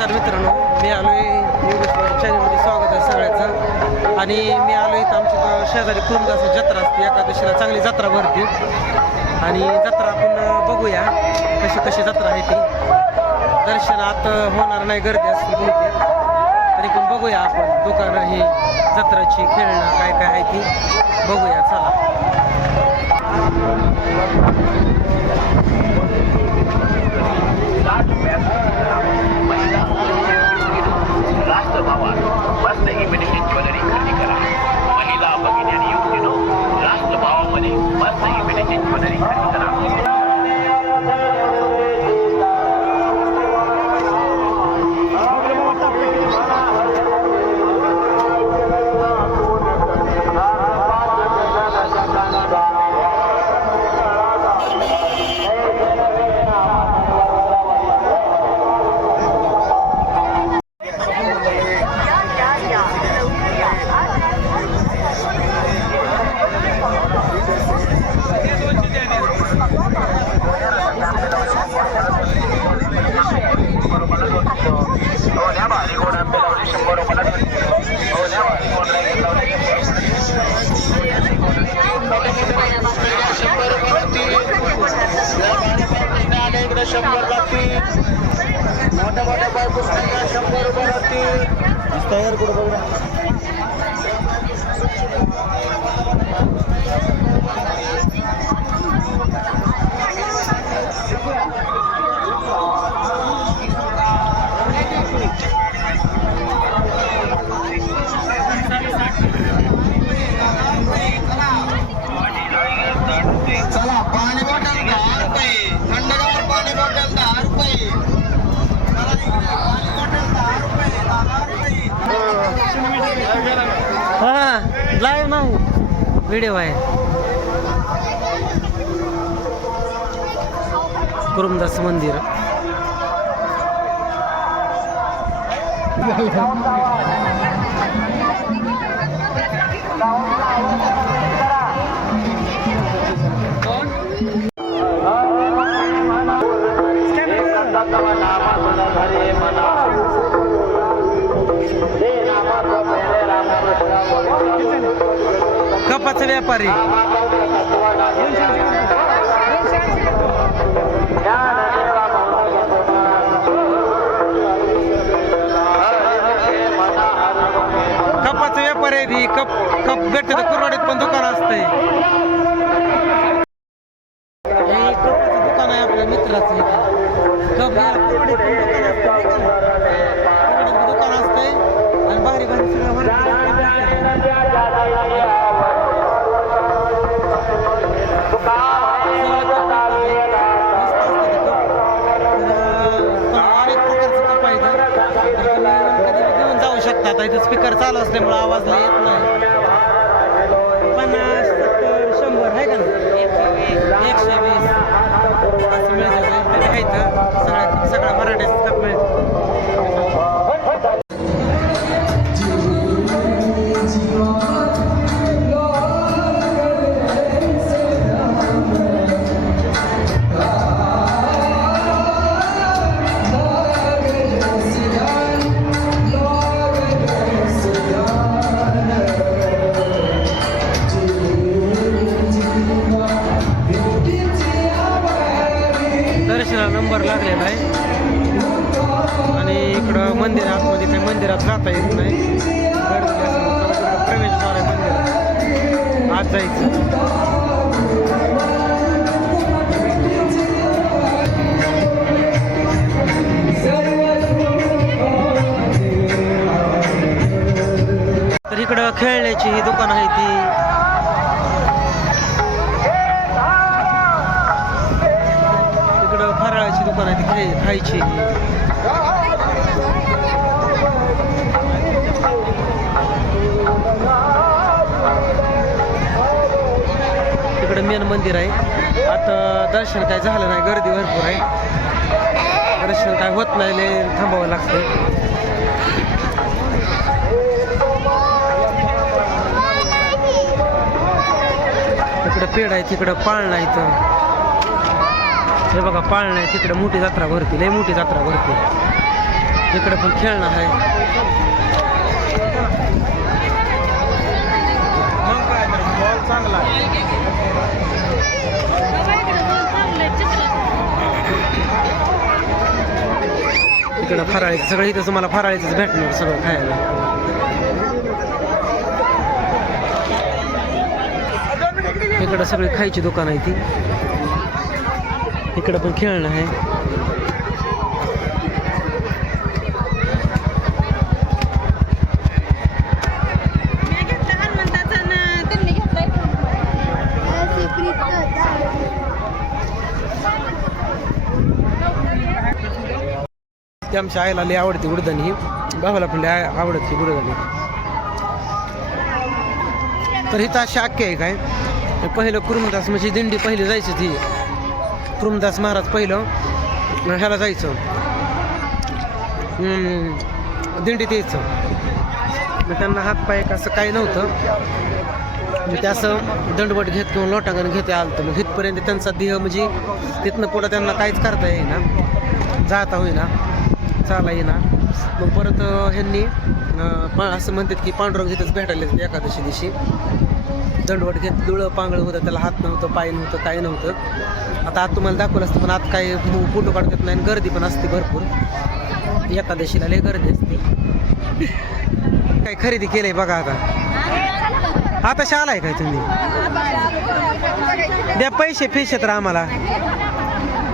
तर मित्रांनो, मी आलो आहे चॅनलमध्ये स्वागत आहे सगळ्याचं. आणि मी आलो इथं आमच्या शेजारी कुरुमदास जत्रा असते, एकादशीला चांगली जत्रा भरते. आणि जत्रा आपण बघूया कशी कशी जत्रा आहे ती. दर्शनात होणार नाही, गर्दी असते बहुतेक, तरी पण बघूया आपण दुकानं ही जत्राची, खेळणं काय काय आहे ती बघूया. चला. राष्ट्रभावात मस्त इमिटेशन ज्वेलरी खरेदी करा. महिला भगिनी युवतीनो, राष्ट्रभावामध्ये मस्त इमिटेशन ज्वेलरी खरेदी करा. मोठ्या मोठ्या पाय पुस्तक 100 रुपये लागतील. तयार कुठं बघा. चला, पाणी बॉटल 10 रुपये, थंडगार पाणी बॉटल 10 रुपये. हा, लाईव्ह नाही, व्हिडिओ आहे. कुरुमदास मंदिर. कपाचा व्यापारी. कपाचा व्यापारी आहे ती. कप भेटते तर कुरवाडीत पण दुकान असतंय. हे कपाचं दुकान आहे आपल्या मित्राचं. कप कुरवाडीत पण दुकान असतंय आणि भारी भारी सगळं शकतात. इथं स्पीकर चालू असल्यामुळे आवाज येत नाही. 50, 70, 100 आहे का ना, 120 असं मिळतं. सगळ्या मराठीच कप मिळतं. नंबर लागलेला आहे. आणि इकडं मंदिर आतमध्ये काही मंदिरात जाता येत नाही, प्रवेशद्वार आहे मंदिरात, आत जायचं. तर इकडं खेळण्याची ही दुकान आहे ती. फराळाची दुकान आहे ती, खायची. तिकडे मेन मंदिर आहे. आता दर्शन काय झालं नाही, गर्दी भरपूर आहे. दर्शन काय होत नाही, लय थांबावं लागतं. तिकडं पेड आहे, तिकडं पाळणा आहे. इथं हे बघा पाळणा आहे, तिकडे मोठी जत्रा भरते, लय मोठी जत्रा भरते. इकडे पण खेळणं आहे. चांगला इकडं फराळीचं सगळं इथं तुम्हाला फराळीचंच भेटणार सगळं खायला. इकडं सगळी खायची दुकान आहे ती. इकडं पण खेळणं आहे. ती आमच्या आईला लई आवडते उडदाणी ही. भावाला पण लई आवडते उडदाणी. तर इथं अशी आख्या आहे काय, पहिलं कुरुमदास म्हणजे दिंडी पहिली जायची ती. कुरुमदास महाराज पहिलं ह्याला जायचं, दिंडीत यायचं. मग त्यांना हातपाय असं काही नव्हतं, म्हणजे ते असं दंडवट घेत किंवा लोटांगण घेते आलं. मग इथपर्यंत त्यांचा देह म्हणजे तिथनं पुढं त्यांना काहीच करता येईना, जाता होईना, चाला येईना. मग परत ह्यांनी असं म्हणतात की पांडुरंग इथंच भेटायला एकादशी दिवशी. दंडवट घेत डुळं पांगळं होतं, त्याला हात नव्हतं, पाय नव्हतं, काही नव्हतं. आता आत तुम्हाला दाखवलं असतं, पण आत काही फोटो काढता येत नाही. गर्दी पण असते भरपूर एकादशीला, लय गर्दी असते. काही खरेदी केलंय बघा आता. आता शाला आहे काय तुम्ही? द्या पैसे फिशे तर आम्हाला.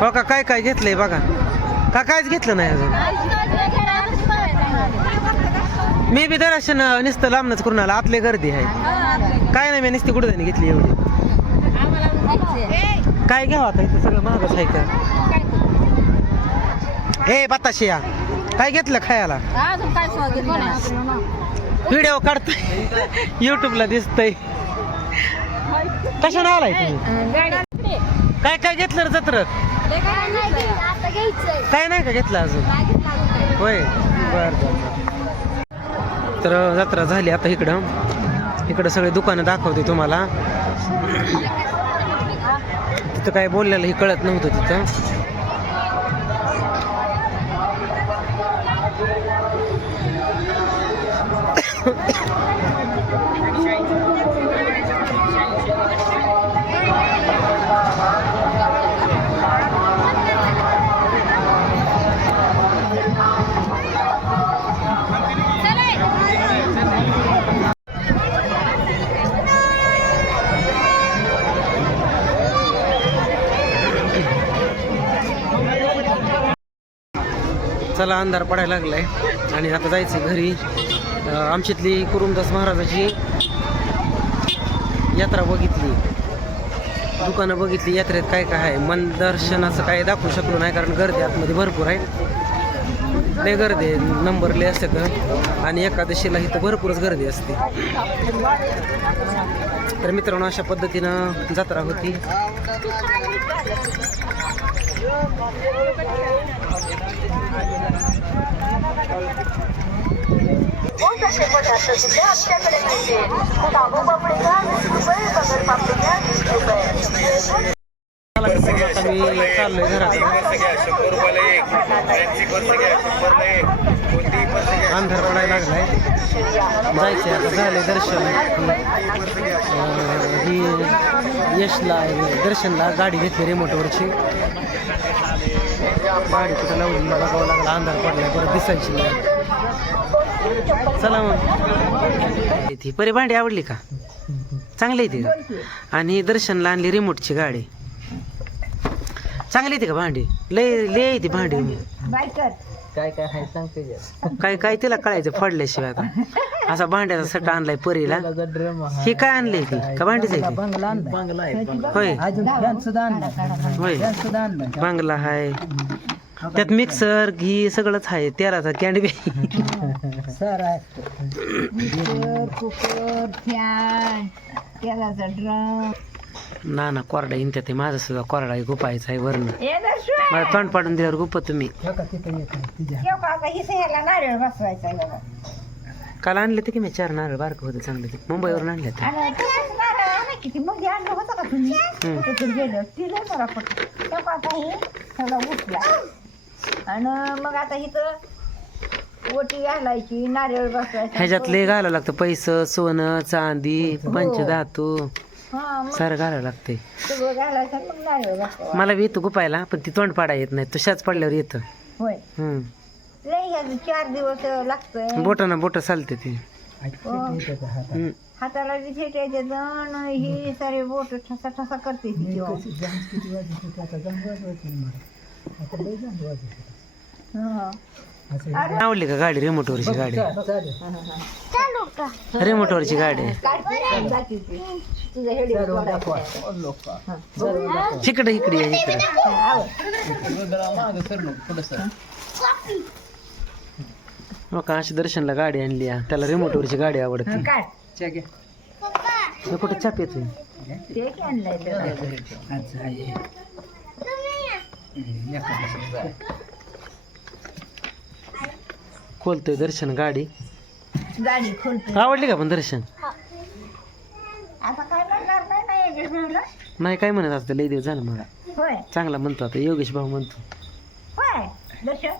हो का, काय काय घेतलंय बघा. का कायच घेतलं नाही अजून? मी बी दर्शन नुसतं लांबनच करून आला. आतले गर्दी आहे. काय नाही, मी नुसती कुठं घेतली एवढी. काय घ्यावं आता, इथं सगळं महागच आहे का. हे बताशिया काय घेतलं खायला? व्हिडिओ काढतोय, युट्यूबला दिसतंय. कशाने आलाय तुम्ही? काय काय घेतलं रे जत्रत? काय नाही का घेतलं अजून? होय, बर बर. तर जत्रा झाली आता. इकडं सगळे दुकानं दाखवते तुम्हाला. तिथं काय बोललेलं हे कळत नव्हतं तिथं. चला, अंधार पडायला लागलाय आणि आता जायचं घरी. आमच्यातली कुरुमदास महाराजाची यात्रा बघितली, दुकानं बघितली. यात्रेत काय काय आहे, मन दर्शनाचं काय दाखवू शकलो नाही, कारण गर्दी आतमध्ये भरपूर आहे. लय गर्दी आहे, नंबर लय असते तर. आणि एकादशीला इथं भरपूरच गर्दी असते. तर मित्रांनो, अशा पद्धतीनं जत्रा होती. आमच्याकडे मिळते. साबू पापडी घ्या 20 रुपये, बगर पापडी घ्या 20 रुपये. मी चाललोय घरात. अंधार पडायला लागलाय, जायचंय आता. झाले दर्शन. ही यशला दर्शनला गाडी घेतली रिमोटवरची. गाडी कुठं लावली बघावं लागला. अंधार पडलाय, परत दिसायची नाही. चला मग. ती परी भांडी आवडली का? चांगली येते का? आणि दर्शनला आणली रिमोटची गाडी. चांगली येते का भांडी? लय लय येते भांडी. काय काय आहे सांगते. काय काय तिला कळायचं फोडल्याशिवाय. आता असा भांड्याचा सट आणलाय परीला. ही काय आणली ती का भांडीच आहे? होय होय, बांगला आहे. त्यात मिक्सर घी सगळंच आहे. तेलाचा कॅन्डी सर आहे. कुकर, फॅन, तेलाचा ड्रम. ना कोरडा इंत्या ते. माझा सुद्धा कोरडा गुपायचा आहे वरण. मला तोंड पाडून दिल्यावर गुप तुम्ही. काल आणले ते की मी 4 नारळ बारकं होतं चांगलं. ते मुंबईवरून आणले ते. आणि मग आता इथं ओटी घालायची नारळ बसवायचा ह्याच्यात लय घालावं लागतं पैसं सोनं चांदी पंचधातू हा मग सारं घालावं लागतंय. सगळं घालायचं मग नारळ बसवायचा. मला बी येतो गुपायला पण ती तोंड पाडा येत नाही तुझ्याच पडल्यावर येतं. होय लय ह्याचं 4 दिवस लागतोय बोटानं बोट चालते ती. हाताला बी फेटायचे जण ही सारे बोट ठसा ठसा करते ती तेव्हा. हा. आवडली का गाडी रिमोटवरची गाडी रिमोटवरची गाडी आहे. काय जाती ती? तुझं हेडी इकडे इकडे ये, इकडे हो का अशी दर्शनला गाडी आणली आहे. त्याला रिमोटवरची गाडी आवडते. काय हे कुठे चाप येतोय ते की आणलंय त्याला. खोलतोय दर्शन गाडी. गाडी खोलतो आवडली का पण दर्शन? आता काय करणार नाही ना योगेश भाऊला? नाही काय म्हणत असतं लय दिवस झालं मला होय चांगला म्हणतो आता योगेश भाऊ म्हणतो. होय दर्शन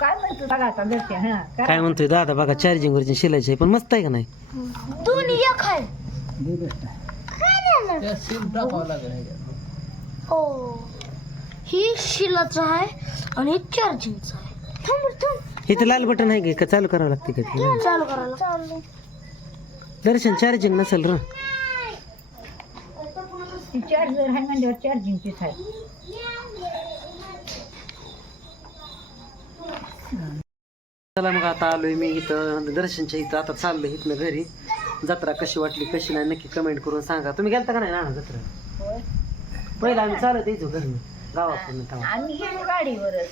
काय म्हणतो बघा आता दर्शन हा काय म्हणतोय दादा बघा चार्जिंग वरची शिलायची आहे पण मस्त आहे का नाही? दोन्ही एक आहे ओ ही शिलाचं आहे आणि चार्जिंगचं आहे. इथे लाल बटन आहे का चालू करावं लागते का ते? चालू करायला दर्शन चार्जिंग नसेल र. ती चार्जर आहे म्हणजे चार्जिंगचीच आहे. चला मग आता आलोय मी इथं दर्शनच्या इथं. आता चाललोय इथनं घरी. जत्रा कशी वाटली कशी नाही नक्की कमेंट करून सांगा. तुम्ही गेलता का नाही ना जत्रा? होय पहिला आम्ही चालत यायचो घरी गावाकडून तेव्हा. आम्ही गेलो गाडीवरच.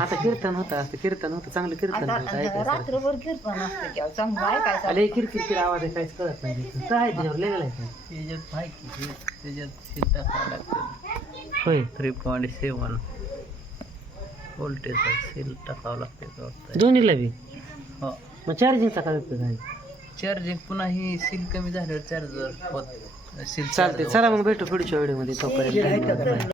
आता कीर्तन होतं कीर्तन होतं चांगलं कीर्तन आता होतं ऐकायचं. रात्रभर कीर्तन असतं तेव्हा चांगलं ऐकायचं. लय किरकिर आवाज आहे काहीच कळत नाही तिथं. काय आहे त्याच्यावर लिहिलेलं आहे काय? होय 3.7 व्होल्टेज सील टाकावं लागते. दोन्हीला बी हो मग चार्जिंगचा काय उपयोग आहे? चार्जिंग पुन्हा ही सील कमी झाल्यावर चार्जर होत सील चालते चला मग भेटू पुढच्या व्हिडिओ मध्ये तोपर्यंत धन्यवाद.